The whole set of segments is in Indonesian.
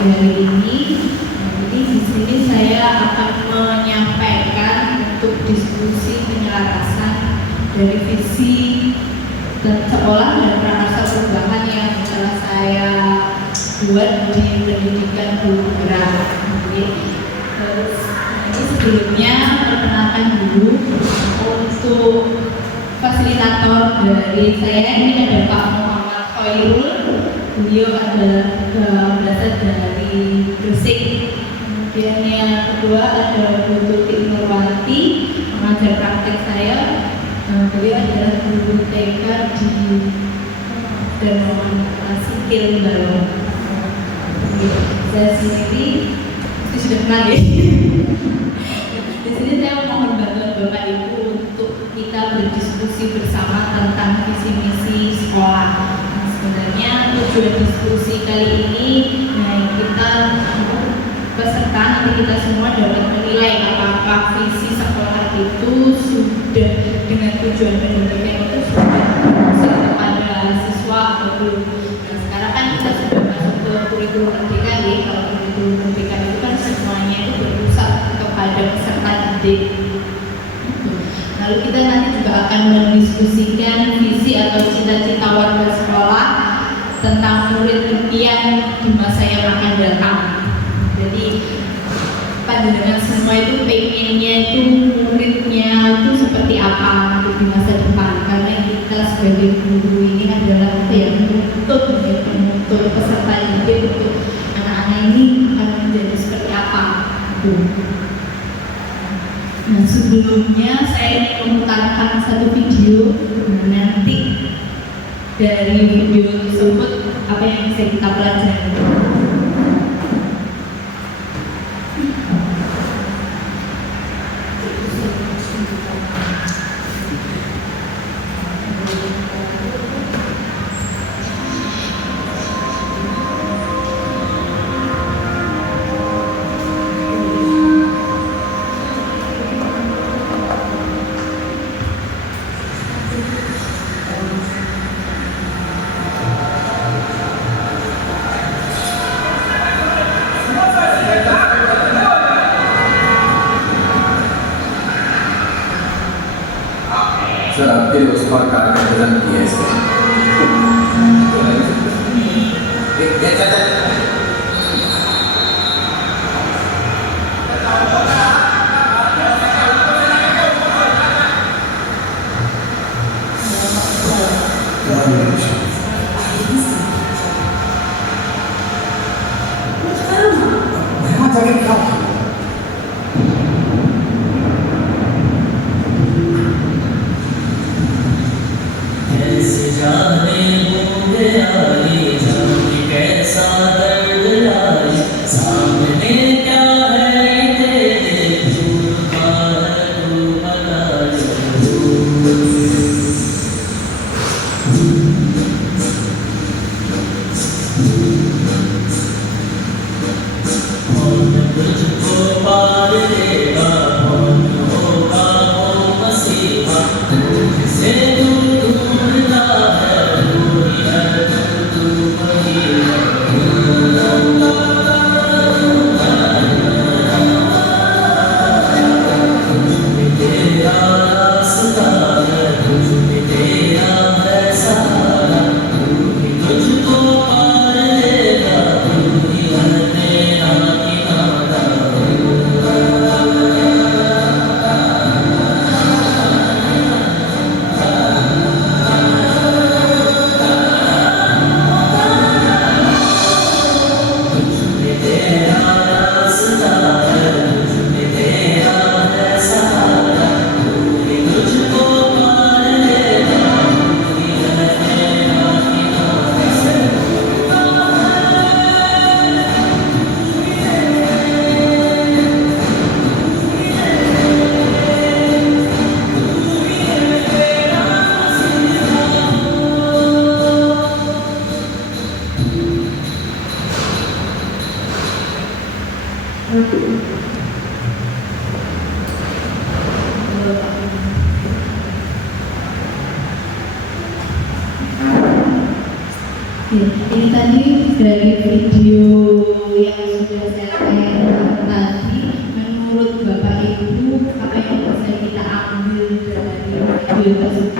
pagi hari ini. Jadi di sini saya akan menyampaikan untuk diskusi penyelarasan dari visi dan sekolah dan prakarsa perubahan yang telah saya buat di pendidikan guru gerak. Terus ini sebelumnya perkenalkan dulu untuk fasilitator dari saya ini ada Pak Muhammad Khairul. Beliau adalah berasal dari Gresik. Kemudian yang kedua ada Bu Tuti Nurwati, pengajar praktek saya. Beliau adalah guru TK di Darmawan Sikil Balong. Saya sendiri itu sudah kenal ya. Di sini saya mohon bantuan Bapak Ibu untuk kita berdiskusi bersama tentang visi misi sekolah. Sebenarnya tujuan diskusi kali ini, kita peserta nanti kita semua dapat menilai apakah visi sekolah itu sudah dengan tujuan pendidikan itu sudah berhasil kepada siswa atau belum. Nah, sekarang kan kita sudah masuk ke kurikulum merdeka nih. Kalau kurikulum merdeka itu kan semuanya itu berpusat kepada peserta didik. Lalu kita nanti juga akan mendiskusikan visi atau cita-cita warga sekolah tentang murid impian di masa yang akan datang. Jadi pandangan semua itu pengennya itu muridnya itu seperti apa di masa depan, karena kita sebagai guru ini adalah menuntut peserta didik untuk anak-anak ini akan menjadi seperti apa. Nah, sebelumnya saya ingin memutarkan satu video. Nanti dari video tersebut apa yang bisa kita pelajari. Ya, ini tadi dari video yang sudah saya tayangkan tadi, menurut Bapak Ibu apa yang bisa kita ambil dari video tersebut?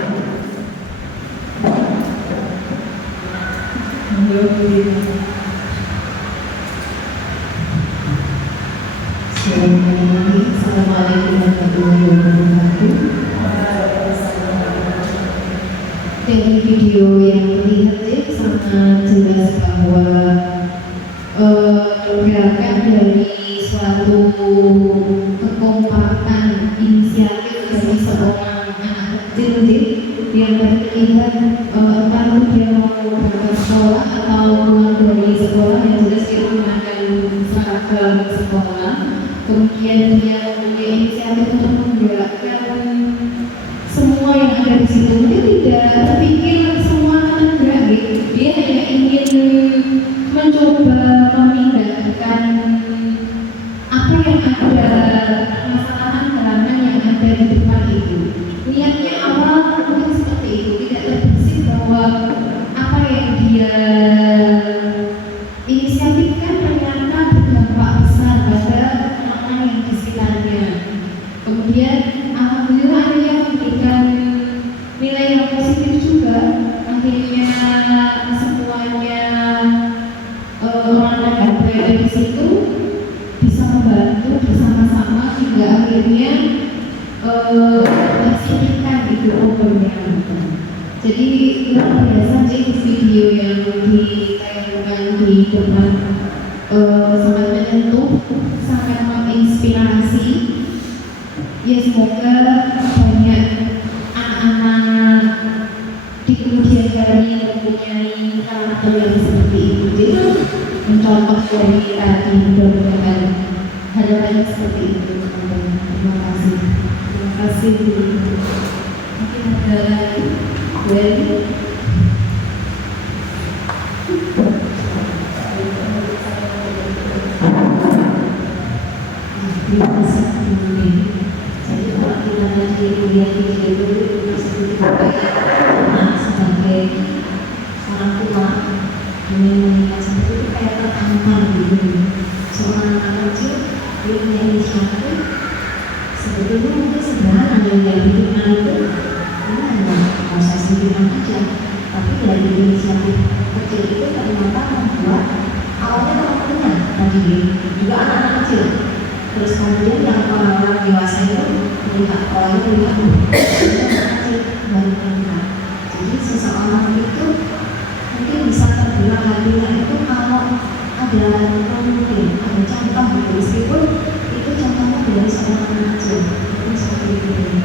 Assalamualaikum warahmatullahi wabarakatuh. Dari video yang terlihat sangat jelas bahwa pergerakan dari suatu kekompakan inisiatif dari seorang anak kecil yang terlihat entah dia mau berangkat sekolah atau pulang dari sekolah, yang jelas dia menggunakan seragam sekolah. Kemudian dia memiliki inisiatif untuk menggerakkan semua yang ada di situ. Dia tidak terpikir semua akan bergerak. Dia hanya ingin mencoba memindahkan apa yang ada, permasalahan-permasalahan yang ada di depan itu. Niatnya awal mungkin seperti itu, tidak terbesit bahwa apa yang dia inisiatifkan ternyata berdampak besar pada orang yang di sekitarnya. Kemudian alhamdulillah dia memberikan nilai yang positif juga. Akhirnya semuanya orang yang berada di situ bisa membantu bersama-sama hingga akhirnya terselesaikan itu problemnya. Jadi luar biasa sih video yang ditayangkan di depan, sangat menyentuh, sangat menginspirasi. Ya semoga banyak anak-anak di kemudian hari mempunyai karakter yang seperti itu. Jadi mencontoh dari tadi, mudah-mudahan harapannya seperti itu. Terima kasih. Terima kasih. Mungkin ada lagi. Terima kasih. Jadi kalau kita nanti lihat video itu sebagai orang tua dengan melihat seperti itu kayak tertampar gitu. Seorang anak kecil dia punya inisiatif, sebetulnya mungkin sederhana yang hidupnya itu ini hanya proses hidupan aja, tapi dari inisiatif kecil itu ternyata membuat awalnya teman-teman tadi juga anak-anak kecil. Terus kemudian yang orang dewasa itu melihat orangnya melihat baru melihat. Jadi seseorang itu mungkin bisa tergerak hatinya itu kalau ada mungkin ada contoh gitu, meskipun itu contohnya dari seorang anak kecil itu seperti itu.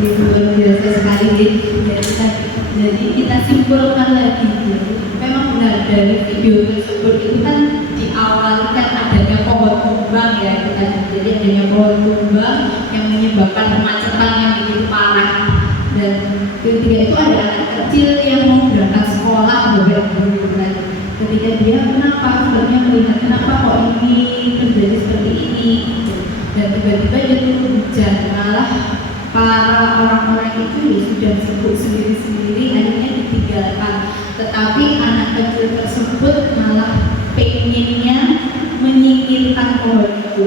Luar biasa sekali. Jadi kita simpulkan lagi, memang benar dari video tersebut itu kan di awal kan adanya pohon tumbang ya, kita jadi adanya pohon tumbang yang menyebabkan kemacetan yang begitu parah. Dan ketika itu ada anak kecil yang mau berangkat sekolah benar-benar. Ketika dia kenapa sebabnya melihat kenapa kok ini terjadi seperti ini, dan tiba-tiba dia turun hujan, malah para orang-orang itu ya sudah sebut sendiri-sendiri akhirnya ditinggalkan. Tetapi anak kecil tersebut malah pengennya menyingkirkan pohon itu.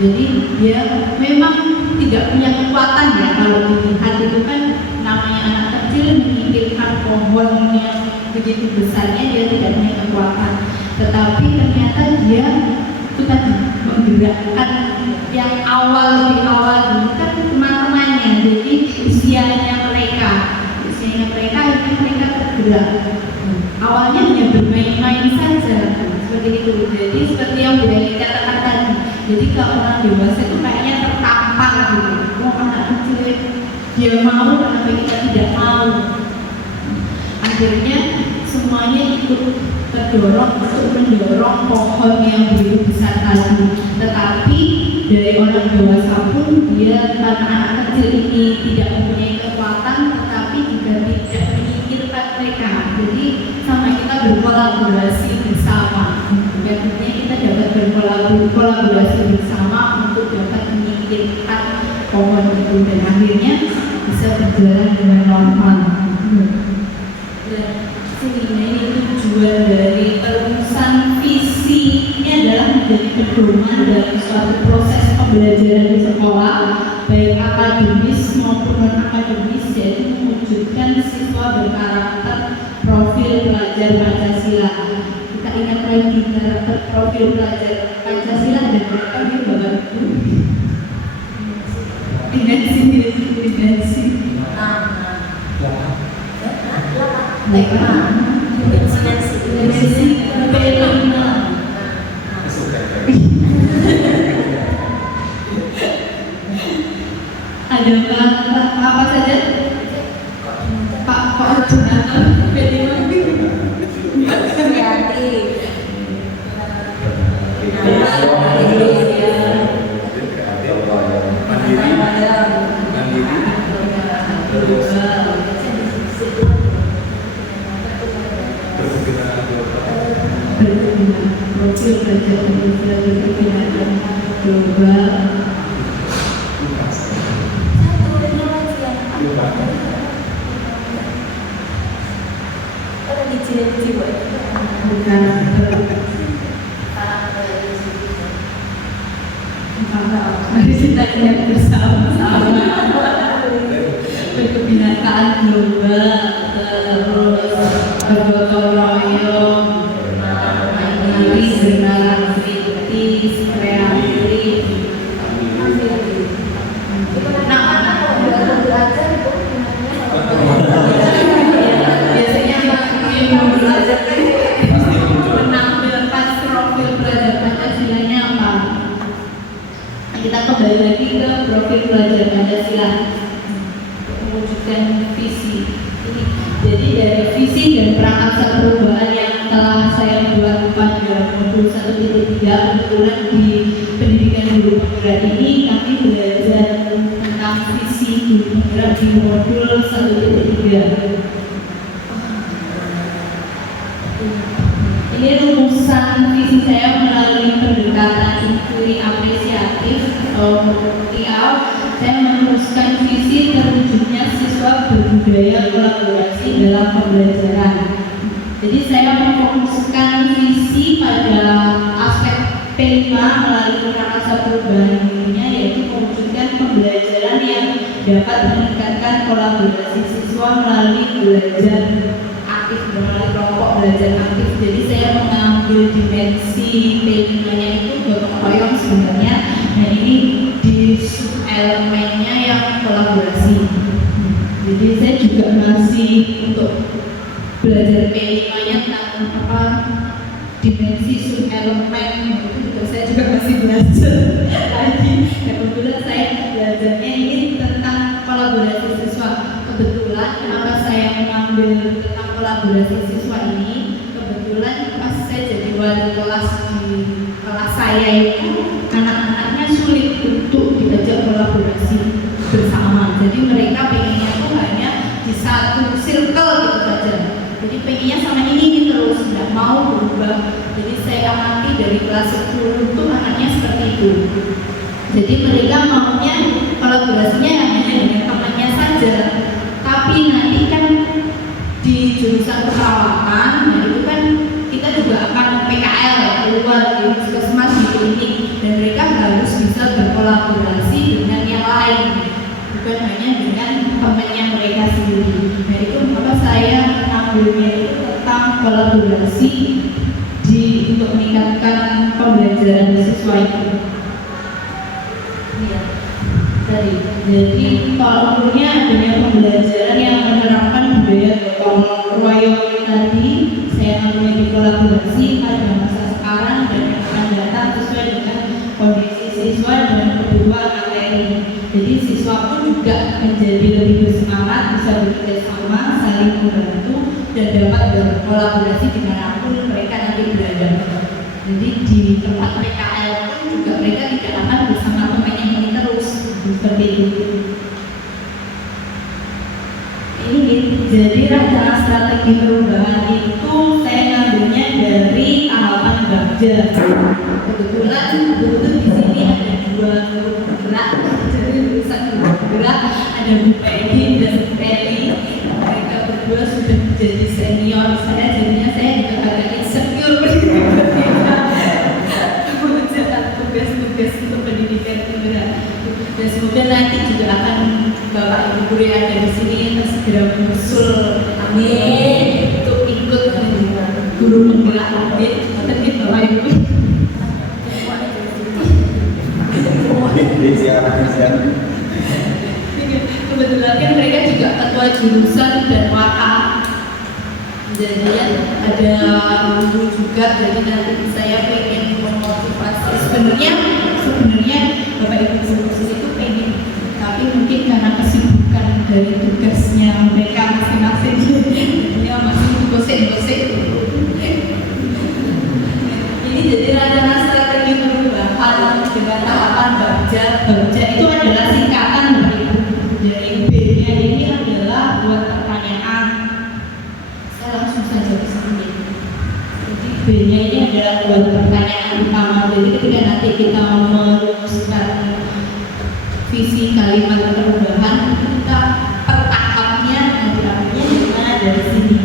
Jadi dia memang tidak punya kekuatan ya, kalau dilihat itu kan namanya anak kecil menyingkirkan pohon yang begitu besarnya dia tidak punya kekuatan. Tetapi ternyata dia itu tadi menggerakkan yang awal di awal dulu kan teman-temannya, jadi usianya mereka ini mereka tergerak. Awalnya hanya bermain-main saja seperti itu. Jadi seperti yang sudah dikatakan tadi, jadi kalau orang dewasa itu kayaknya tertampar gitu. Oh anak kecil dia mau, kenapa kita tidak mau? Akhirnya semuanya ikut terdorong untuk mendorong pohon yang begitu besar tadi. Tetapi dari orang dewasa pun dia karena anak kecil ini tidak mempunyai kekuatan, tetapi juga tidak menyingkirkan mereka. Jadi sama kita berkolaborasi bersama. Artinya kita dapat berkolaborasi bersama untuk dapat menyingkirkan pohon itu, dan akhirnya bisa berjalan dengan normal. Dan sehingga ini tujuan dari perumusan visi ini adalah menjadi pedoman dalam suatu proses pembelajaran di sekolah, baik akademis maupun non akademis, yaitu mewujudkan siswa berkarakter profil pelajar Pancasila. Kita ingat lagi karakter profil pelajar Pancasila ada berapa nih Bapak Ibu? Dimensi. Dimensi P5. Ada apa saja? Pak Koordinator P5 kreatif. Profil pelajar Indonesia berkegiatan global. Bukan mari kita ingat bersama-sama berkebinekaan global, terus bergotong royong, mandiri, bernalar kritis, kreatif. Nah, anak kalau belajar itu biasanya yang belajar menampilkan profil pelajar Pancasilanya apa? Kita kembali lagi ke profil pelajar Pancasila, mewujudkan visi ini. Jadi dari visi dan prakarsa perubahan yang telah saya buat pada modul 1.3, kebetulan di pendidikan guru penggerak ini kami belajar tentang visi guru penggerak di modul 1.3. Ini rumusan visi saya melalui pendekatan inquiry apresiatif atau IAP. Saya merumuskan visi terwujudnya siswa berbudaya kolaborasi dalam pembelajaran. Jadi saya memfokuskan visi pada aspek P5 melalui prakarsa perubahan dirinya, yaitu mewujudkan pembelajaran yang dapat meningkatkan kolaborasi siswa melalui belajar aktif, melalui kelompok belajar aktif. Jadi saya mengambil dimensi P5-nya itu gotong royong sebenarnya, dan ini di sub elemennya yang kolaborasi. Jadi saya juga masih untuk belajar P5-nya tentang dimensi sub elemen, itu juga saya juga masih belajar lagi. Ya, kebetulan saya belajarnya ini tentang kolaborasi siswa. Kebetulan kenapa saya mengambil tentang kolaborasi siswa ini, kebetulan pas saya jadi wali kelas di kelas saya itu anak-anaknya sulit untuk diajak kolaborasi bersama. Jadi mereka pengennya tuh hanya di satu circle gitu saja. Jadi pengennya sama ini terus, tidak mau berubah. Jadi saya amati dari kelas 10 tuh anaknya seperti itu. Jadi mereka maunya kolaborasinya hanya dengan temannya saja. Tapi nanti kan di jurusan keperawatan, nah itu kan kita juga akan PKL ya, keluar di puskesmas di klinik, dan mereka harus bisa berkolaborasi dengan yang lain, bukan hanya dengan temannya mereka sendiri. Nah itu maka saya ambilnya itu tentang kolaborasi untuk meningkatkan pembelajaran siswa itu. Ya. Jadi tolak ukurnya adanya pembelajaran yang menerapkan budaya gotong royong tadi. Saya ambil di kolaborasi pada masa sekarang dan yang akan datang sesuai dengan kondisi siswa dan kebutuhan materi. Jadi siswa pun juga menjadi lebih bersemangat, bisa bekerja sama, saling membantu, dan dapat berkolaborasi dimanapun mereka nanti berada. Jadi di tempat PKL pun juga mereka tidak akan bersama temannya ini terus seperti itu. Ini jadi rencana strategi perubahan itu saya ngambilnya dari tahapan Bagja. Kebetulan di sini ada dua guru penggerak, jadi lulusan guru penggerak, ada Bu Peggy dan Bu Eli. Mereka berdua sudah menjadi senior. Saya jadinya juga agak insecure ketika mengerjakan tugas-tugas untuk pendidikan penggerak. Dan semoga nanti juga akan Bapak Ibu guru yang ada di sini yang segera menyusul, amin, untuk ikut guru penggerak audit. Terima Bapak Ibu. Kebetulan kan mereka juga ketua jurusan dan WA. Jadi ada guru juga, jadi nanti saya pengen memotivasi. Sebenarnya Bapak Ibu guru itu pengen, tapi mungkin karena kesibukan dari tugasnya mereka masing-masing, jadinya masih gosip-gosip. Ini jadi rencana strategi perubahan dengan tahapan Bagja. Bagja itu adalah singkatan dari B-nya ini adalah buat pertanyaan. Saya langsung saja ke sini. Jadi B-nya ini adalah buat pertanyaan utama. Jadi ketika nanti kita merumuskan visi kalimat perubahan, kita per tahapnya diambilnya gimana dari sini.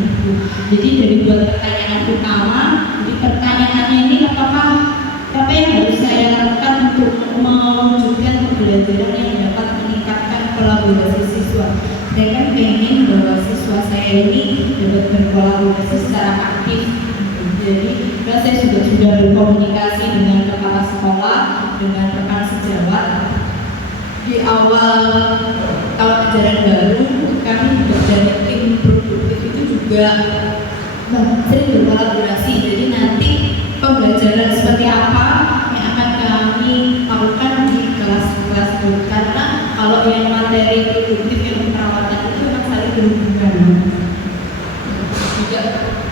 Jadi dari buat pertanyaan utama, jadi pertanyaannya ini apa yang harus saya lakukan untuk mewujudkan pembelajaran yang dapat meningkatkan kolaborasi siswa. Saya kan pengen bahwa siswa saya ini dapat berkolaborasi secara aktif. Jadi saya sudah berkomunikasi dengan kepala sekolah, dengan rekan sejawat. Di awal tahun ajaran baru kami dari tim produktif itu juga sering berkolaborasi. Jadi nanti pembelajaran seperti apa yang akan kami lakukan di kelas-kelas itu, karena kalau yang materi produktif yang perawatan itu memang saling berhubungan. Juga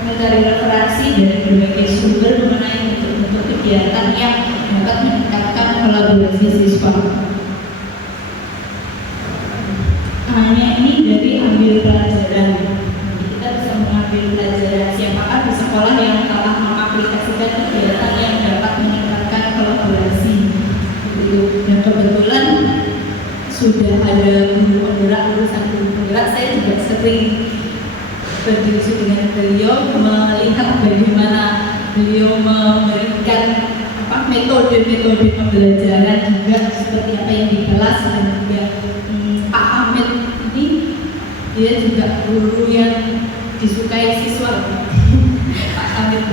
mencari referensi dari berbagai sumber mengenai bentuk-bentuk kegiatan yang dapat meningkatkan kolaborasi siswa. Hanya ini dari ambil pelajaran. Kita bisa mengambil pelajaran siapakah di sekolah yang telah mengaplikasikan kegiatan yang dapat meningkatkan kolaborasi. Dan kebetulan sudah ada guru penggerak, lulusan guru penggerak. Saya juga sering berdiskusi dengan beliau, melihat bagaimana beliau memberikan metode-metode pembelajaran juga seperti apa yang di kelas. Dan juga Pak Hamid ini dia juga guru yang disukai siswa. Pak Hamid.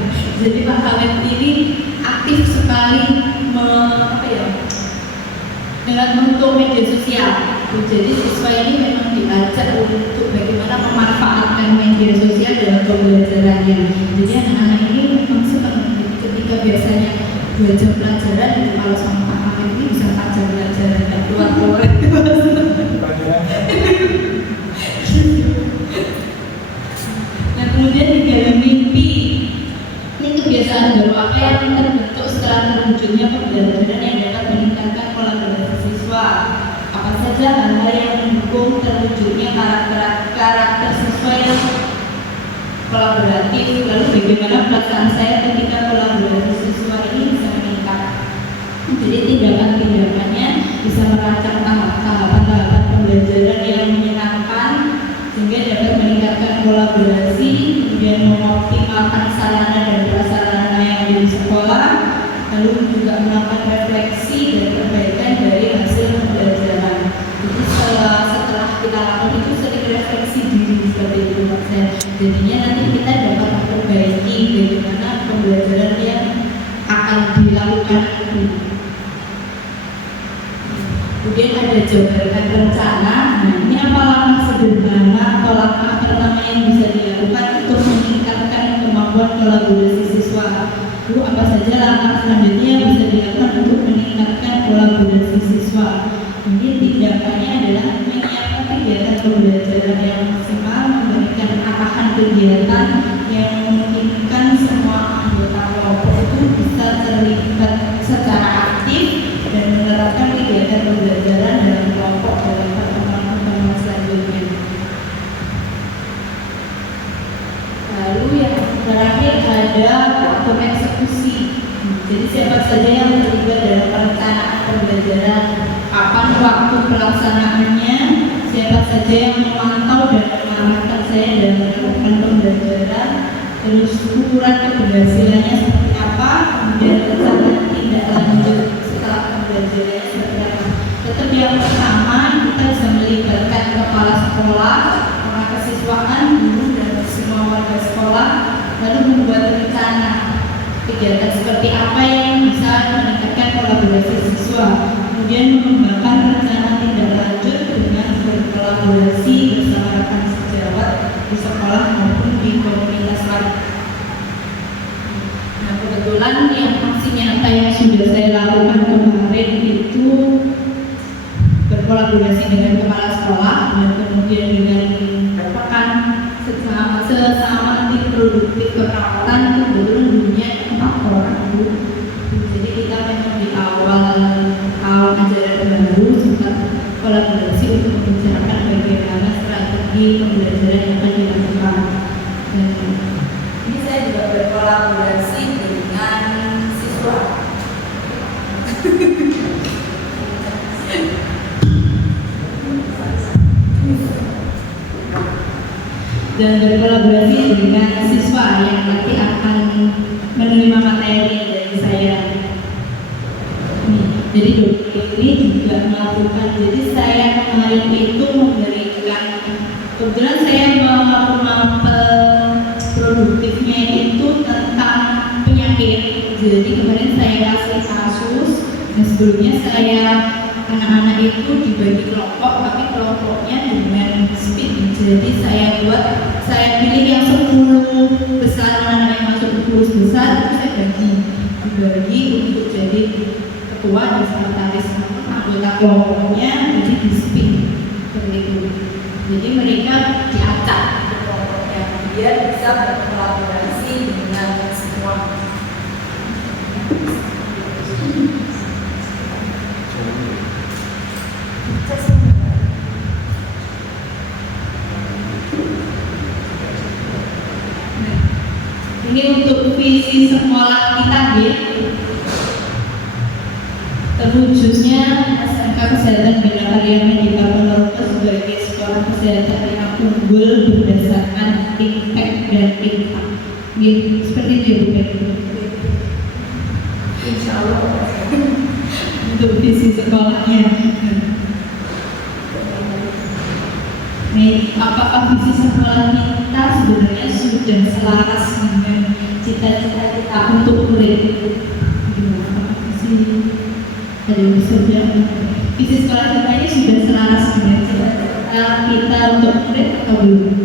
Jadi Pak Hamid ini aktif sekali dengan bentuk media sosial. Jadi siswa ini memang diajar untuk bagaimana memanfaatkan media sosial dalam pembelajarannya. Jadi anak-anak ini memang senang ketika biasanya 2 jam pelajaran, kalau sama Pak Hamid ini bisa 4 jam pelajaran dan keluar-keluar. Nah, kemudian juga ada mimpi. Ini kebiasaan baru apa yang terbentuk setelah terwujudnya pembelajaran yang dapat meningkatkan kolaborasi siswa. Apa saja hal-hal yang mendukung terwujudnya karakter siswa yang kolaboratif, lalu bagaimana pelaksanaan saya ketika kolaborasi siswa ini bisa meningkat. Jadi tindakan-tindakannya bisa merancang tahapan-tahapan pembelajaran yang menyenangkan sehingga dapat meningkatkan kolaborasi, kemudian mengoptimalkan sarana dan prasarana yang ada di sekolah, lalu juga melakukan refleksi dan perbaikan dari hasil pembelajaran. Jadi setelah kita lakukan itu sering refleksi diri seperti itu maksudnya. Jadinya nanti kita dapat memperbaiki bagaimana pembelajaran yang akan dilakukan itu. Kemudian ada jawaban rencana. Nah, ini apa langkah sederhana atau langkah pertama yang bisa dilakukan untuk meningkatkan kemampuan kolaborasi siswa. Lalu apa saja langkah selanjutnya yang bisa dilakukan untuk meningkatkan kolaborasi siswa. Ini tindakannya adalah menyiapkan kegiatan pembelajaran yang maksimal, memberikan arahan kegiatan yang memungkinkan semua anggota kelompok itu bisa terlibat secara aktif dan menerapkan kegiatan pembelajaran dalam kelompok dalam pertemuan-pertemuan selanjutnya. Lalu yang terakhir ada faktor eksekusi. Jadi siapa saja yang terlibat dalam perencanaan pembelajaran terus ukuran keberhasilannya seperti apa, kemudian rencana tindak lanjut setelah pembelajarannya seperti apa. Tetap yang pertama kita bisa melibatkan kepala sekolah, orang kesiswaan, guru dan semua warga sekolah, lalu membuat rencana kegiatan seperti apa yang bisa meningkatkan kolaborasi siswa, kemudian mengembangkan rencana tindak lanjut dengan berkolaborasi bersama rekan sejawat di sekolah maupun di komunitas lain. Nah, kebetulan yang aksi nyata yang sudah saya lakukan kemarin itu berkolaborasi dengan kepala sekolah dan kemudian dengan rekan sesama tim produktif keperawatan. Kebetulan dulunya 4 orang Bu. Jadi kita memang di awal tahun ajaran baru sempat kolaborasi untuk membicarakan bagaimana strategi pembelajaran yang akan dilakukan. Dan ini saya juga berkolaborasi dengan siswa. Dan berkolaborasi dengan siswa yang nanti akan menerima materi dari saya. Jadi dokter ini juga melakukan. Jadi saya kemarin itu memberikan, kebetulan saya produktifnya itu tentang penyakit. Jadi kemarin saya kasih kasus. Dan sebelumnya saya anak-anak itu dibagi kelompok, tapi kelompoknya dengan speed. Jadi saya pilih yang 10 besar, mana yang masuk 10 besar itu saya dibagi untuk jadi ketua dan sekretaris anggota kelompoknya, jadi di speed seperti itu. Jadi mereka diacak kelompoknya biar bisa berkolaborasi dengan semua. Ini untuk visi sekolah kita, terwujudnya SMK Kesehatan Bina Karya Medika Ponorogo sebagai sekolah kesehatan yang unggul berdasarkan impact dan impact. Seperti itu ya Bu. Insya Allah untuk visi sekolahnya. Apakah visi sekolah kita sebenarnya sudah selaras dengan cita-cita kita untuk murid? Visi sekolah kita ini sudah selaras dengan cita-cita kita untuk murid atau belum?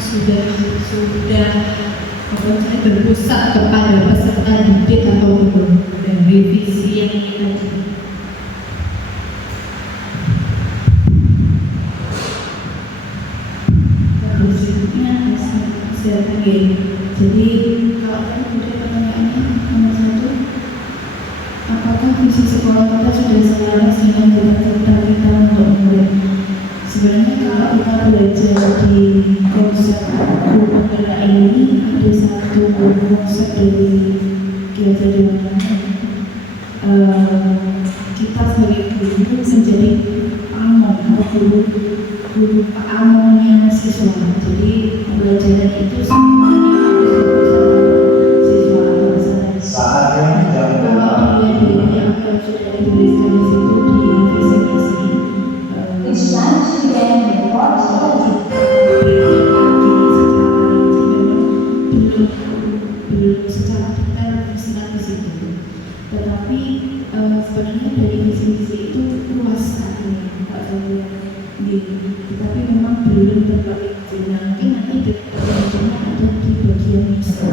Sudah berpusat kepada peserta didik atau belum dari visi yang kita cita. Jadi kalau kemudian pertanyaannya nomor 1, apakah visi sekolah kita sudah selaras dengan cita-cita kita untuk murid? Sebenarnya kalau kita belajar di konsep guru penggerak ini, ada satu konsep dari Kiai kita sebagai guru menjadi pamong atau guru pamonnya siswa. Jadi pembelajaran itu semuanya harus siswa. Saatnya kalau dilihat dari apa yang sudah dituliskan di situ di visi-visi, belum secara detail dijelaskan di situ. Tetapi sebenarnya dari visi-visi itu luas sekali Pak Zainal. Tetapi memang belum terbagi. Mungkin nanti bagiannya ada di bagian misi.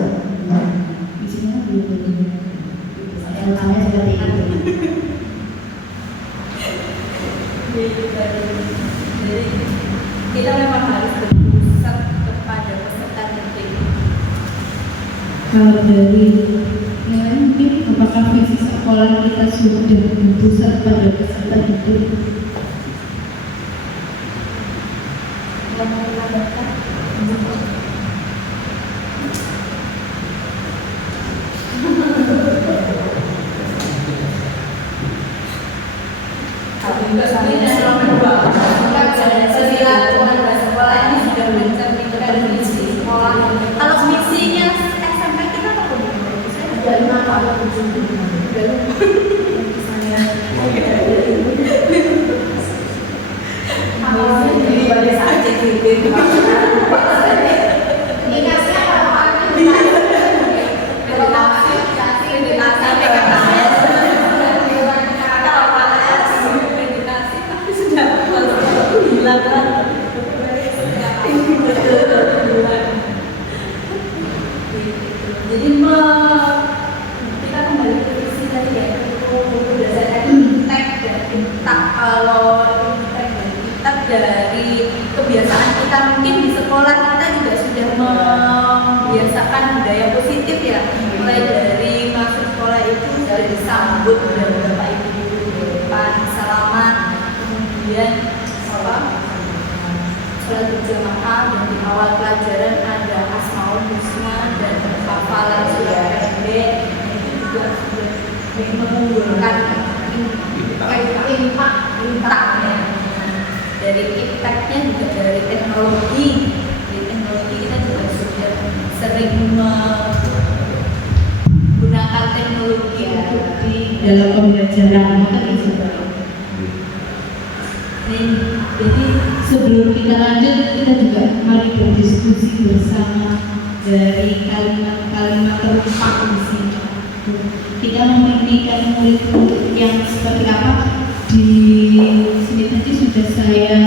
Misinya belum begitu. Saya seperti itu. Jadi kita memang harus berpusat kepada peserta didik. Kalau dari mungkin apakah visi sekolah kita sudah berpusat pada peserta didik? Tapi juga sampai nomor 2 kita bisa Jadi kita kembali ke visi tadi ya, berdasarkan impact kalau impact dari kebiasaan kita mungkin di sekolah kita juga sudah membiasakan budaya positif ya, mulai dari masuk sekolah itu sudah disambut dari bapak ibu di depan, salaman, kemudian sholat berjamaah, dan di awal pelajaran ada asmaul husna dan hafalan surat pendek. Itu juga sudah mengunggulkan impaknya. Dari impaknya juga dari teknologi. Di teknologi kita juga sudah sering menggunakan teknologi untuk di dalam pembelajaran Jadi sebelum kita lanjut, kita juga mari berdiskusi bersama dari kalimat-kalimat terumpak di sini. Kita memimpikan murid-murid yang seperti apa di sini tadi sudah saya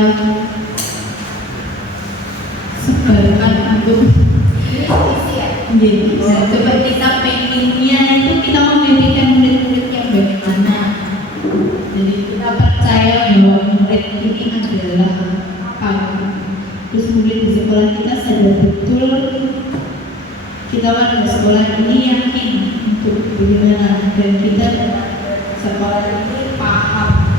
sebarkan untuk nah, coba kita pengennya itu kita memimpikan murid-murid yang bagaimana. Jadi kita percaya bahwa murid ini adalah apa? Terus murid di sekolah kita sadar betul kita warga sekolah ini yakin untuk bagaimana, dan kita sekolah ini paham.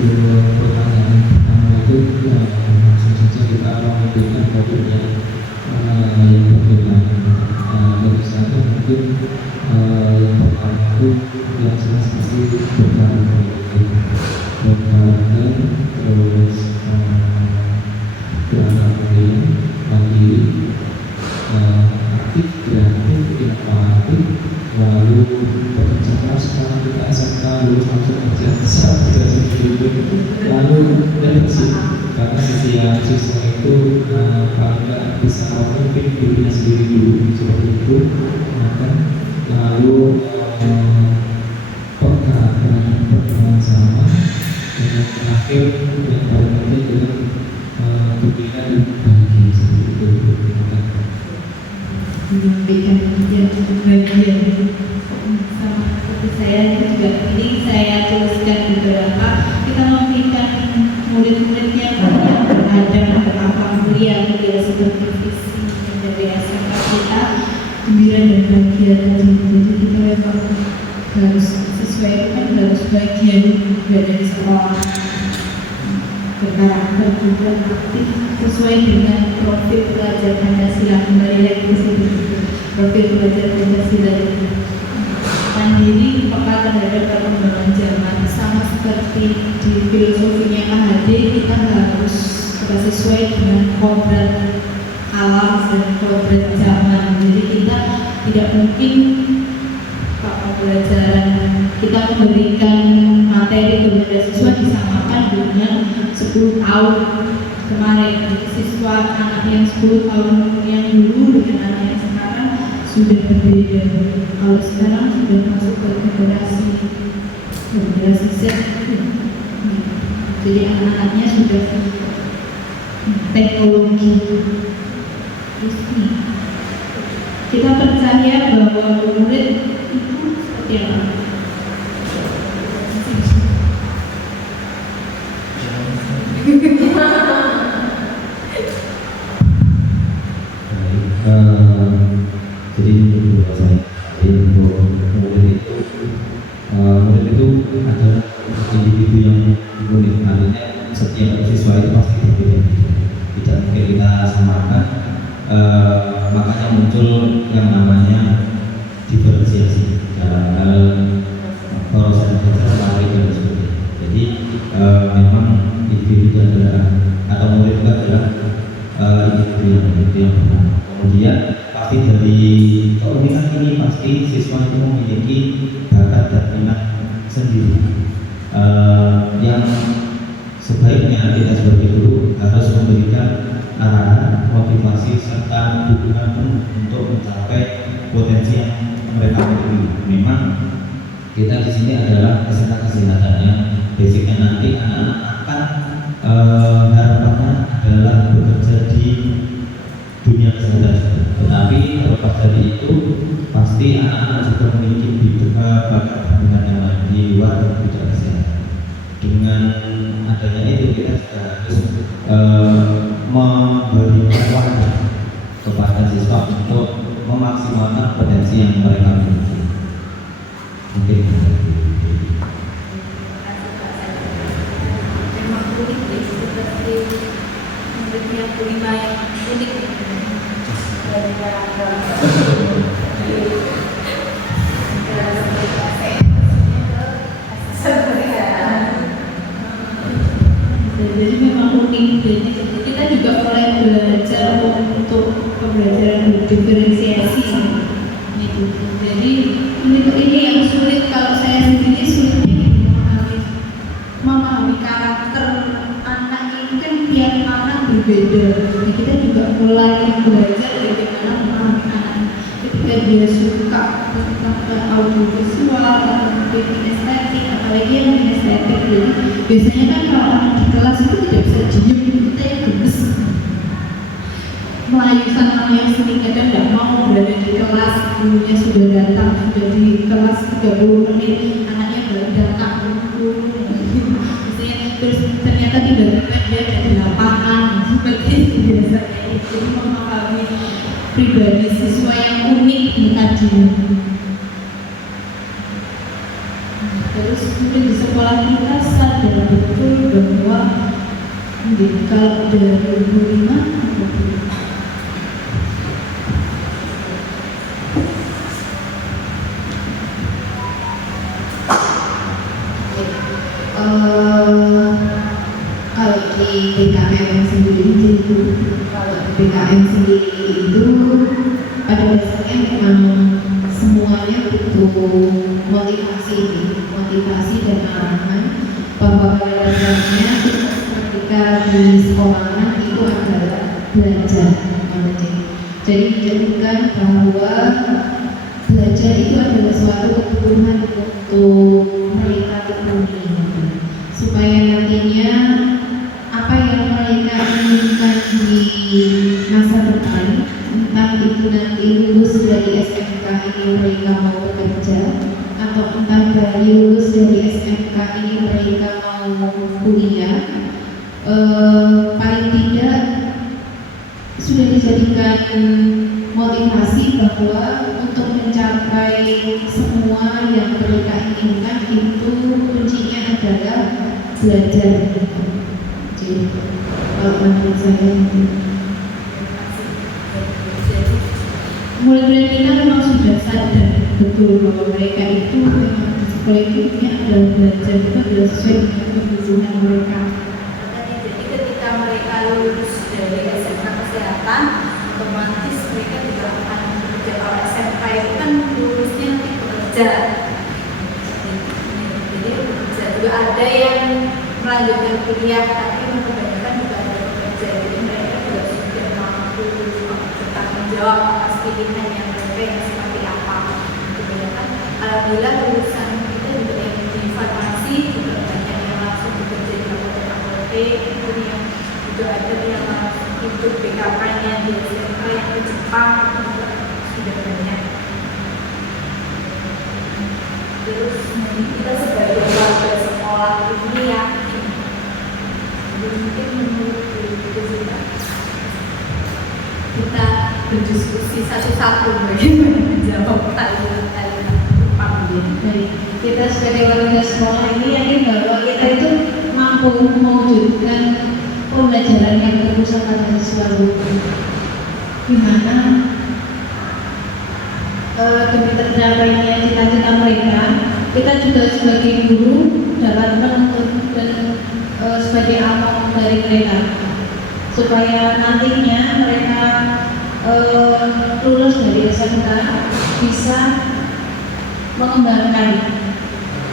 Pertanyaan pertama itu langsung saja kita memikirkan topiknya yang bagaimana. Dari saya mungkin yang pertama itu yang jelas pasti berkarakter, terus berkarakter mandiri, aktif, kreatif, inovatif, lalu bekerja keras. Sekarang kita SMK lulus langsung kerja lalu bersih, karena setiap siswa itu paling nggak bisa memimpin dirinya sendiri dulu seperti itu, lalu pergerakan sama, dan terakhir yang paling penting adalah kebaikan dan bahagia seperti itu. Memberikan bagian sama seperti saya juga, ini saya tuliskan beberapa. Kita memberikan murid-muridnya yang berada berapa mulia seperti visi dari SMK kita, gembira dan bahagia tadi. Jadi kita memang harus sesuaikan, harus bagian juga dari sekolah, berkarakter juga aktif sesuai dengan profil pelajar Pancasila. Kembali lagi ke situ, profil pelajar Pancasila itu mandiri, peka terhadap perkembangan zaman. Sama seperti di filosofinya KHD, kita harus sesuai dengan kodrat alam dan kodrat zaman. Jadi kita tidak mungkin pelajaran kita memberikan materi kepada siswa disamakan dengan 10 tahun kemarin. Jadi siswa anak yang 10 tahun yang dulu dengan anak yang sekarang sudah berbeda. Kalau sekarang sudah masuk ke generasi Z, jadi anak-anaknya sudah teknologi. Terus kita percaya bahwa murid itu seperti apa? Jadi menurut saya, murid itu adalah individu yang unik. Artinya setiap siswa itu pasti berbeda, tidak mungkin kita samakan. Makanya muncul yang namanya diferensiasi dalam hal proses belajar. individu itu adalah atau murid itu adalah individu yang pertama. Kemudian pasti dari keunikan ini pasti siswa itu memiliki bakat dan minat sendiri yang sebaiknya kita sebagai guru harus memberikan arahan, motivasi serta dukungan untuk mencapai potensi yang mereka miliki. Memang kita di sini adalah kesehatannya, basicnya nanti anak-anak akan harapannya adalah bekerja di dunia kesehatan. Tetapi terlepas dari itu, pasti anak-anak juga memiliki bakat dengan yang lain di luar bidang kesehatan. Dengan adanya itu kita juga harus memberikan waktu kepada siswa untuk memaksimalkan potensi yang mereka miliki. Mungkin memang unik ya, seperti muridnya Bulima yang unik dari jadi memang unik. Jadi kita juga mulai belajar untuk pembelajaran berdiferensiasi gitu. Jadi untuk ini yang sulit, kalau saya sendiri sulitnya memahami karakter anak ini kan tiap anak berbeda. Jadi kita juga mulai belajar bagaimana memahami anak ketika dia suka tentang audiovisual atau mungkin estetik, apalagi yang estetik. Jadi biasanya kan kalau anak di kelas itu tidak bisa diem, kita yang gemes melayu sana yang sering kadang nggak mau berada di kelas, gurunya sudah datang, sudah di kelas 30 menit, anaknya baru datang misalnya, terus ternyata tiba-tiba dia ada di lapangan seperti itu biasanya. Itu memahami pribadi siswa yang unik tadi. Terus mungkin di sekolah kita sadar betul bahwa kalau dari 2005 kalau di BKM sendiri itu, kalau di BKM sendiri itu pada dasarnya memang semuanya butuh motivasi dan arahan, bahwa pada dasarnya ketika di sekolah itu adalah belajar. Jadi dijadikan bahwa belajar itu adalah suatu kebutuhan untuk mereka penuhi, supaya nantinya apa yang mereka inginkan di masa depan, entah itu nanti lulus dari SMK ini mereka mau bekerja, atau entah dari lulus dari SMK ini mereka mau kuliah, paling tidak sudah dijadikan motivasi bahwa untuk mencapai semua yang mereka inginkan itu kuncinya adalah belajar. Jadi kalau menurut saya murid-murid kita memang sudah sadar betul bahwa mereka itu memang di sekolah itu adalah belajar, itu adalah sesuai dengan kebutuhan mereka. Jadi ketika mereka lulus dari SMK Kesehatan, otomatis mereka juga akan bekerja. Kalau SMK itu kan lulusnya nanti bekerja. Jadi bekerja juga ada yang melanjutkan kuliah, tapi kebanyakan juga ada bekerja. Jadi mereka juga sudah mampu bertanggung jawab atas pilihannya mereka yang seperti apa. Kebanyakan alhamdulillah lulusan kita juga yang di farmasi juga banyak yang langsung bekerja di apotek, kemudian juga ada yang ikut BKK-nya di SMK yang ke Jepang, sudah banyak. Terus kita sebagai warga sekolah ini yakin, mungkin menurut kita berdiskusi satu-satu bagaimana menjawab kalimat Baik, kita sebagai warga sekolah ini yakin bahwa kita itu mampu mewujudkan pembelajaran yang terpusat pada siswa di mana demi tercapainya cita-cita mereka, kita juga sebagai guru dapat menuntut dan sebagai amal dari mereka supaya nantinya mereka lulus dari SMK bisa mengembangkan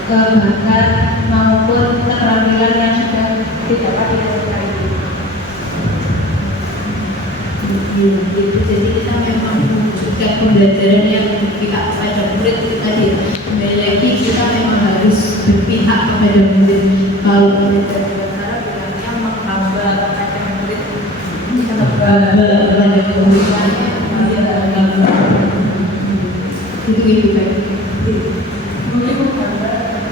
bakat maupun keterampilan yang sudah didapat di SMK itu. Gitu. Jadi kita memang mewujudkan pembelajaran yang berpihak kepada murid itu tadi. Kembali lagi kita memang harus berpihak kepada murid. Kalau murid dari negara bilangnya menghamba kepada murid, menghamba kepada kemuliaannya, itu kan. Mungkin menghamba kepada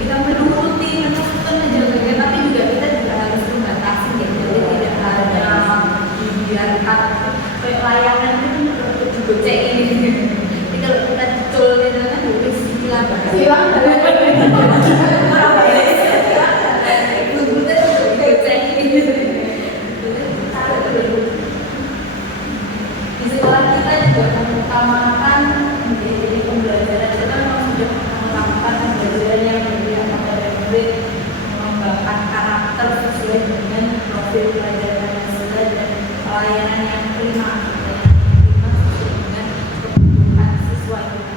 kita menuruti menjaga, tapi juga kita juga harus membatasi ya, jadi tidak hanya dibiarkan kayak layangan itu digocek ini. Jadi kalau kita cul itu kan harus hilang di sekolah kita juga mengutamakan menjadi pembelajaran kita memang sudah mengutamakan pembelajaran yang berpihak kepada murid, mengembangkan karakter sesuai dengan profil pelajaran yang sesuai dan pelayanan yang prima sesuai dengan kebutuhan siswa kita.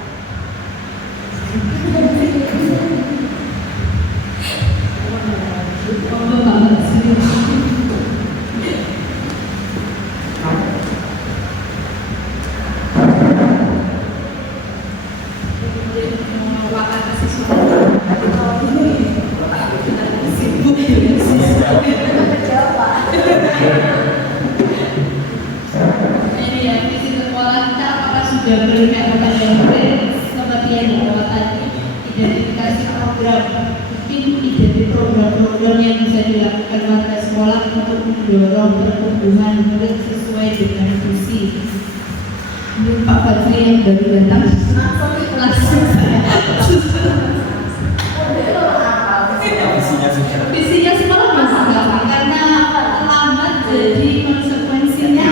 Sudah berpihak kepada murid seperti yang dibawa tadi, identifikasi program, mungkin identifikasi program-program yang bisa dilakukan pada sekolah untuk mendorong pertumbuhan murid sesuai dengan visi. Ini Pak Fadli yang dari Batam langsung visinya sekolah masih gampang karena lambat jadi konsekuensinya.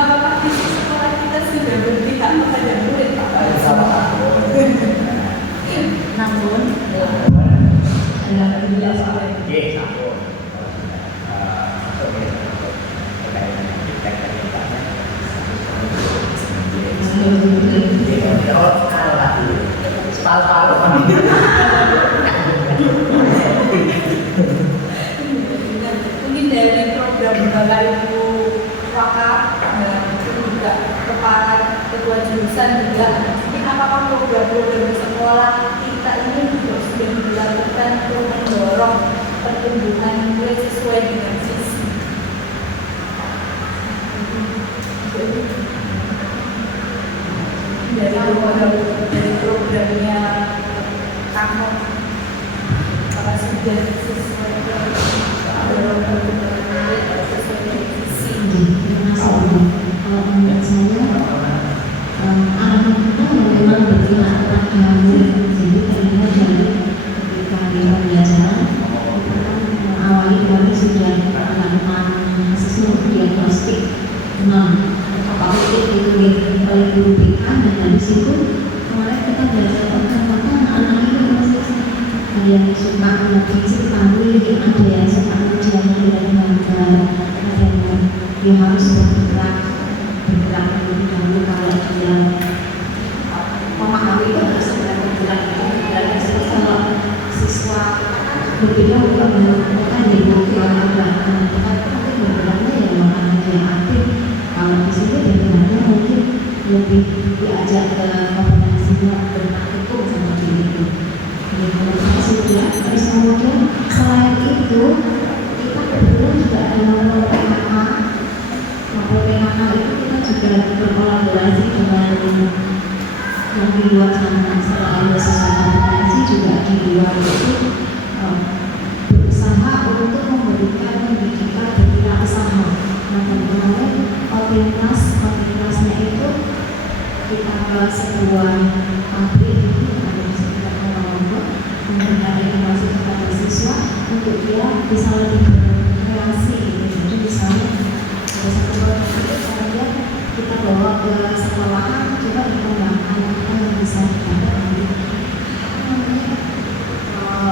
Apakah visi sekolah kita sudah berpihak kepada murid Pak? Namun, alhamdulillah mungkin dari program Bapak Ibu Wakaf dan juga kepala ketua jurusan juga mungkin apakah program-program di sekolah kita ini juga sudah dilakukan untuk mendorong pertumbuhan murid sesuai dengan visi. Dari programnya kamu apakah sudah sesuai dengan sesuai dengan visi? Terima kasih. Kalau menurut saya, anak kita memang berpihak kepada murid. Jadi terlihat dari ketika di pembelajaran awali kami sudah melakukan sesuatu diagnostik apa itu oleh guru BK, dan dari situ kemarin kita belajar tentang anak-anak itu masih ada yang suka melukis, tampil, ada yang suka menjadi dan gambar, ada yang dia harus bergerak terlebih dahulu kalau dia memahami itu harus bergerak. Dan kalau siswa berbeda bukan melakukan di bukan mungkin bergeraknya yang makanan yang aktif. Kalau di sini bergeraknya mungkin lebih diajak ke komunikasinya berpraktikum seperti itu. Sudah terus kemudian selain itu kita kebetulan juga ada nomor PKK. Nomor PKK itu kita juga berkolaborasi dengan yang di luar sana. Selain beasiswa kompetensi juga di luar itu kelasnya itu kita ke sebuah pabrik itu ada di sekitar Lombok, kemudian ada edukasi kepada siswa untuk dia bisa lebih berkreasi gitu. Jadi misalnya ada satu proyek itu kemudian kita bawa ke sekolahan, coba dikembangkan apa yang bisa didapat nanti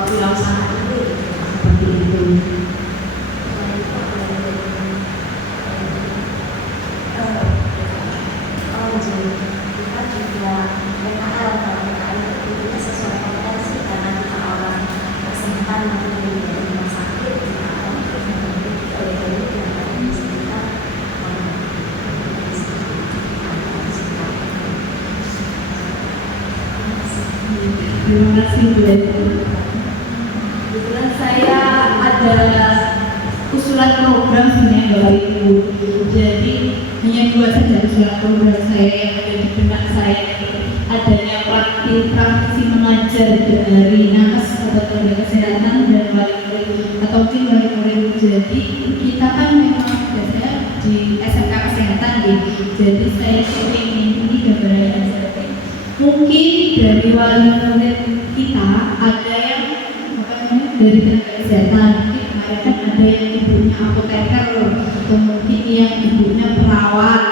wirausaha itu seperti itu. Kita juga PKL, kalau PKL itu kita sesuai kompetensi karena kita orang kesehatan nanti dari rumah sakit kita Terima kasih Bu. Kebetulan saya ada usulan program sebenarnya Bapak Ibu. Jadi hanya 2 saja usulan program saya yang ada di benak saya, adanya praktisi mengajar dari nakes atau tenaga kesehatan dan wali murid atau mungkin wali murid. Jadi kita kan memang biasanya di SMK kesehatan gitu. Jadi saya ingin ini gambarannya seperti mungkin dari wali murid kita ada yang dari tenaga kesehatan, mungkin kemarin kan ada yang ibunya apoteker atau mungkin yang ibunya perawat,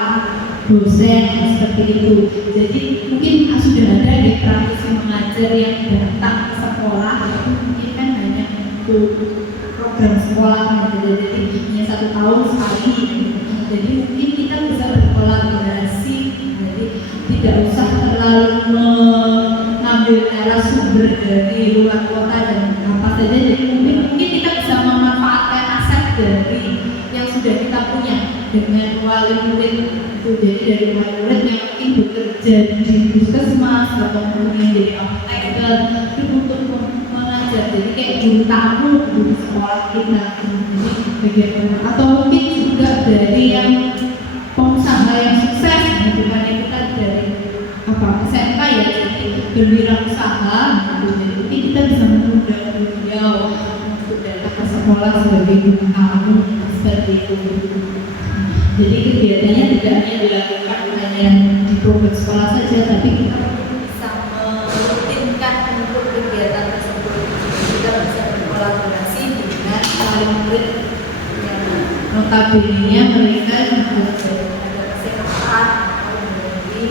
dosen seperti itu. Jadi mungkin sudah ada di praktisi mengajar yang datang ke sekolah, itu mungkin kan banyak program sekolah gitu. Jadi hanya 1 tahun sekali gitu. Jadi mungkin kita bisa berkolaborasi, jadi tidak usah terlalu mengambil narasumber dari luar kota dan apa saja. Jadi mungkin kita bisa memanfaatkan aset dari yang sudah kita punya dengan wali murid itu. Jadi dari wali murid yang mungkin bekerja di puskesmas atau mungkin jadi apoteker itu untuk mengajar. Jadi kayak guru tamu di sekolah kita. Jadi bagaimana? Atau mungkin juga dari yang pengusaha yang sukses, bukan yang kita dari SMK ya, jadi berwirausaha. Jadi mungkin kita bisa mengundang beliau untuk datang ke sekolah sebagai guru tamu seperti itu. Jadi kegiatannya tidak hanya dilakukan hanya di program sekolah saja, tapi kita bisa merutinkan untuk kegiatan tersebut. Kita bisa berkolaborasi dengan wali murid yang notabene mereka juga tenaga kesehatan atau dari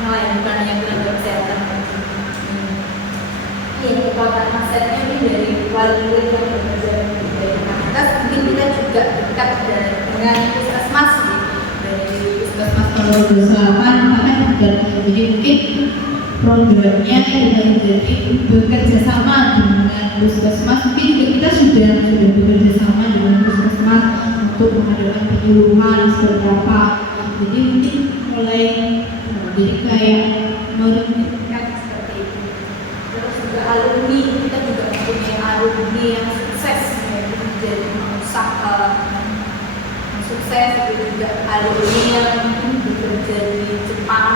yang lain, bukan hanya tenaga kesehatan. Kekuatan asetnya ini dari wali murid yang bekerja dari atas. Mungkin kita juga dekat dengan puskesmas dari puskesmas kalau 28 kan juga. Jadi mungkin programnya kita jadi bekerja sama dengan puskesmas. Mungkin kita sudah bekerja sama dengan puskesmas untuk mengadakan penyuluhan seperti apa. Jadi mungkin mulai jadi kayak merutinkan seperti itu. Terus juga alumni, kita juga mempunyai alumni yang sukses menjadi pengusaha sukses, juga alumni yang mungkin bekerja di Jepang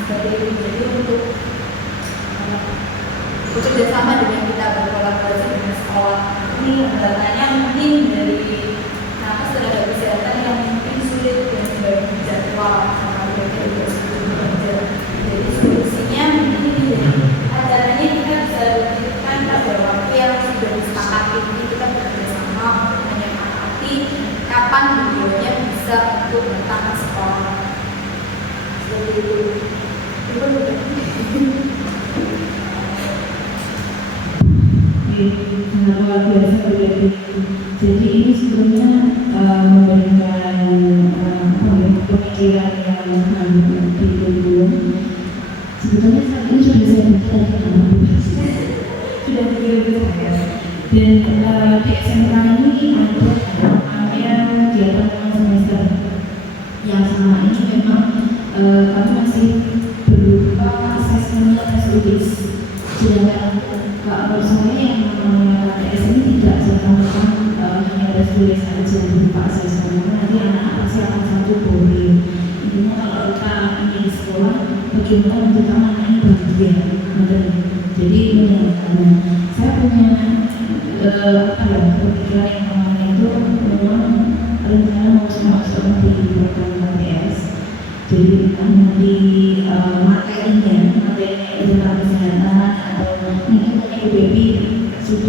seperti itu. Jadi untuk bekerja sama dengan kita, berkolaborasi dengan sekolah ini datanya mungkin dari nakes tenaga kesehatan yang mungkin sulit dan membagi jadwal sama mereka juga sulit bekerja. Jadi solusinya mungkin ini acaranya kita bisa lakukan pada waktu yang sudah disepakati. Kita bekerja sama menyepakati kapan videonya bisa untuk datang ke sekolah. Seperti itu. Itu sangat luar biasa berarti. Jadi ini sebenarnya memberikan pemikiran yang ditunggu. Sebetulnya saat ini sudah saya baca tadi sudah begitu saya. Dan di SMK ini ada namanya kegiatan semester yang sama ini memang kami masih berupa asesmen tes UDIS. Sedangkan kalau saya yang namanya TS ini tidak serta-merta hanya tes tulis saja berupa asesmen, nanti anak-anak pasti akan satu boring. Intinya kalau kita ingin di sekolah, bagaimana untuk anak ini bahagia. Jadi saya punya pemikiran yang namanya itu memang rencana mau sama seorang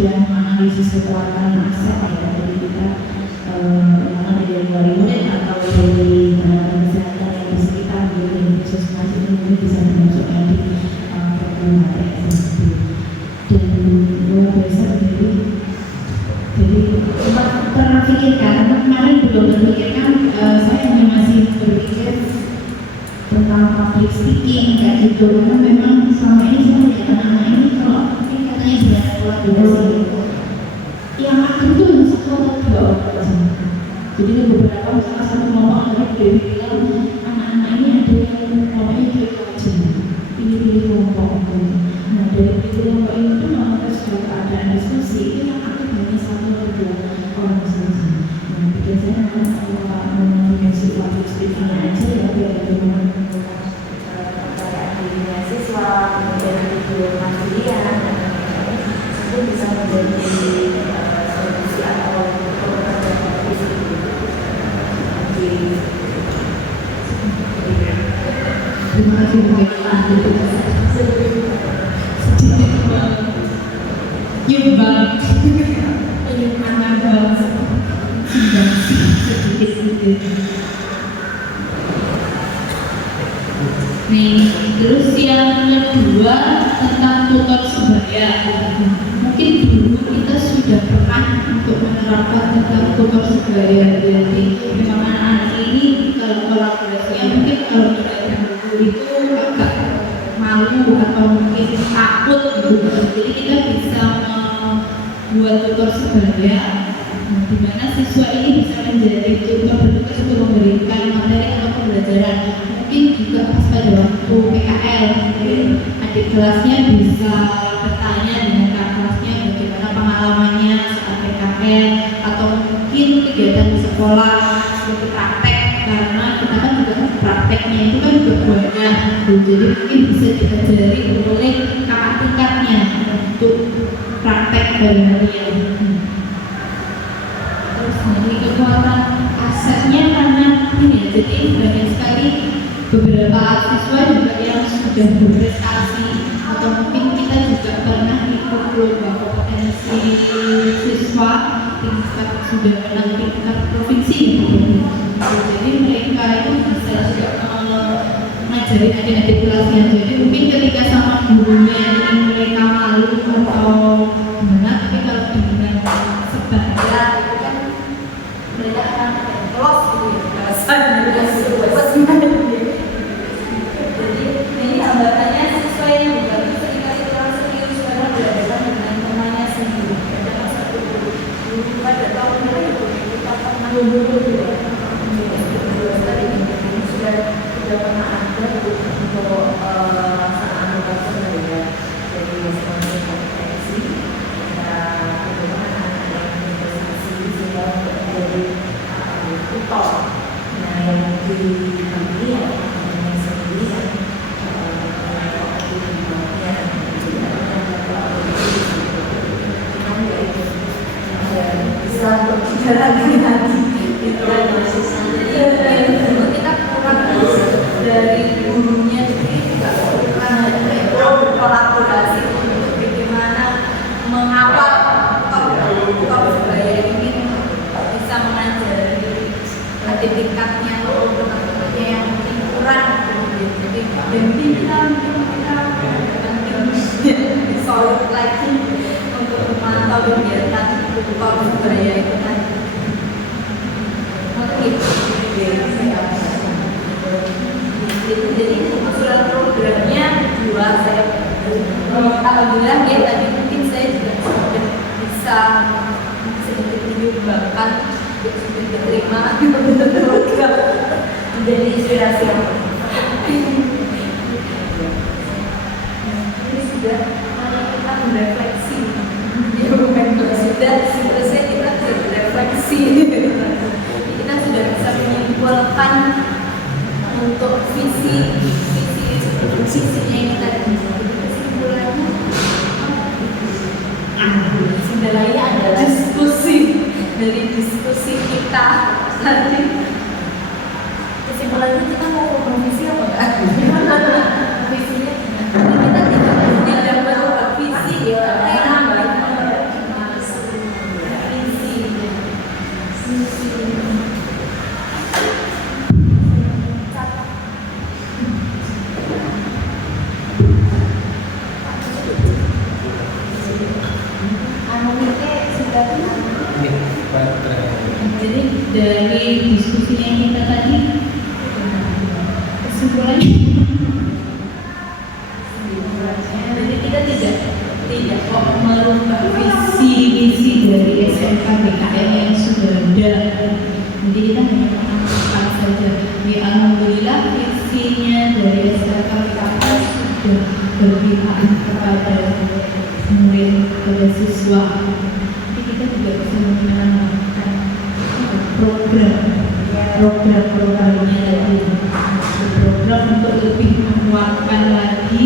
sudah menganalisis kekuatan aset ya, jadi kita ada dari wali murid atau dari tenaga kesehatan yang di sekitar gitu, puskesmas itu mungkin bisa dimasukkan di program HTS tersebut. Dan luar biasa jadi pernah pikirkan, karena kemarin belum terpikirkan, saya hanya masih berpikir tentang public speaking kayak gitu, karena memang selama ini saya melihat anak-anak ini kalau ini katanya sudah sekolah durasi yang akan tuh sekolah ke bawah aja. Jadi beberapa salah satu kelompok dari bilang anak-anak ini ada yang kelompoknya itu aja, pilih-pilih kelompok. Nah dari kelompok ini tuh kita sudah keadaan diskusi itu yang aktif hanya 1 atau 2 orang saja. Nah biasanya akan mengenai public speaking aja ya, biar bagaimana pertanyaan di mahasiswa, kemudian video mandirian, itu bisa menjadi solusi atau program yang bisa terima kasih Nyumbang anak bangsa sedikit. Nih, terus yang kedua tentang tutor sebaya. Mungkin dulu kita sudah pernah untuk menerapkan tentang tutor sebaya. Jadi memang anak-anak ini kalau kolaborasinya mungkin kalau tidak dulu itu agak malu atau mungkin takut gitu. Jadi kita bisa membuat tutor sebaya, di mana siswa ini bisa menjadi tutor bertugas untuk memberikan materi atau pembelajaran. Mungkin juga pas pada waktu PKL, adik kelasnya bisa bertanya dengan kakak kelasnya bagaimana pengalamannya saat PKL, atau mungkin kegiatan di sekolah seperti praktek, karena kita kan juga prakteknya itu kan juga banyak, jadi mungkin bisa diajari oleh kakak tingkatnya untuk praktek harian. Terus dari kekuatan asetnya karena ini ya, jadi banyak sekali beberapa siswa juga yang sudah berprestasi, atau mungkin kita juga pernah ikut lomba kompetensi siswa tingkat sudah menang tingkat provinsi. Jadi mereka itu bisa juga ngajarin adik-adik kelasnya. Jadi mungkin ketika sama gurunya ini mereka malu atau gimana, tapi kalau dengan sebaya itu kan mereka akan close gitu ya, bahasanya jadi ini hambatannya siswa yang juga ketika kita serius karena belajar dengan temannya sendiri. Ada satu guru pada tahun itu kita pernah sudah pernah ada untuk pelaksanaan tugas sebaya dari masing-masing kompetensi. Bagaimana anak-anak yang berprestasi sehingga menjadi tutor. Nah yang di kami ya yang sendiri kan bisa berjalan lagi itu masih jadi kita kurang dari gurunya, jadi juga kurang berkolaborasi untuk bagaimana mengapa tutor sebaya ini bisa mengajari adik tingkatnya atau teman-temannya yang mungkin kurang. Jadi dan kita solid lagi untuk memantau kegiatan tutor sebaya itu kan. Jadi usulan programnya 2 saya alhamdulillah ya tadi mungkin saya juga sudah bisa sedikit menyumbangkan sudah diterima program menjadi inspirasi ini sudah kita merefleksi ya bukan sudah selesai kita sudah berefleksi. Kita sudah bisa menyimpulkan untuk visinya ini tadi. Kesimpulannya sebenarnya adalah diskusi dari diskusi kita tadi. Kesimpulannya kita mau visi apa enggak? Visinya kita tidak perlu visi ya. Jadi dari diskusi yang kita tadi, kesimpulannya, jadi kita tidak kok merubah visi misi dari SMK BKN yang sudah ada. Jadi kita hanya mengamalkan saja. Ya, alhamdulillah visinya dari SMK BKN sudah berpihak kepada murid, kepada siswa. Jadi kita juga bisa mengamalkan programnya tadi, program untuk lebih menguatkan lagi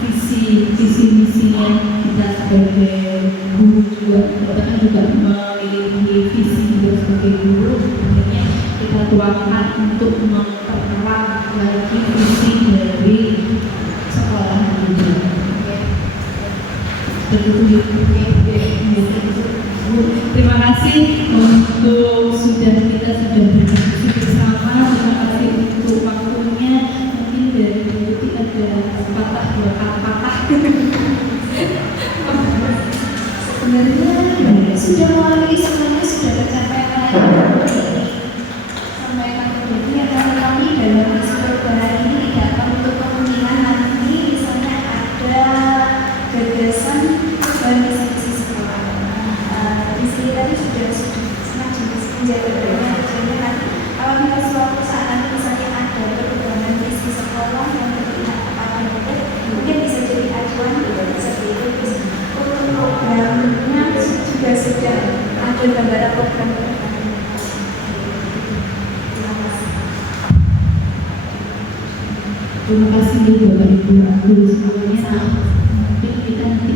visi misinya kita sebagai guru juga. Kita kan juga memiliki visi juga sebagai guru, sebenarnya kita tuangkan untuk memperkuat lagi visi dari sekolah juga. Terima kasih untuk kita sudah berdiskusi bersama. Terima kasih untuk waktunya. Mungkin dari Ibu ada dua patah. Sebenarnya sudah melalui semuanya, sudah tercapai sampaikan ini akan kami dalam perubahan ini tidak akan untuk kemungkinan nanti misalnya ada gagasan dan misi sekolah. Di sini tadi sudah sangat jelas penjelasannya. Jadi nanti kalau kita suatu saat nanti misalnya ada perubahan misi sekolah yang berpihak kepada murid, mungkin bisa jadi acuan seperti itu. Untuk programnya juga sudah ada gambaran program. Terima kasih Bapak Ibu guru semuanya. Mungkin kita nanti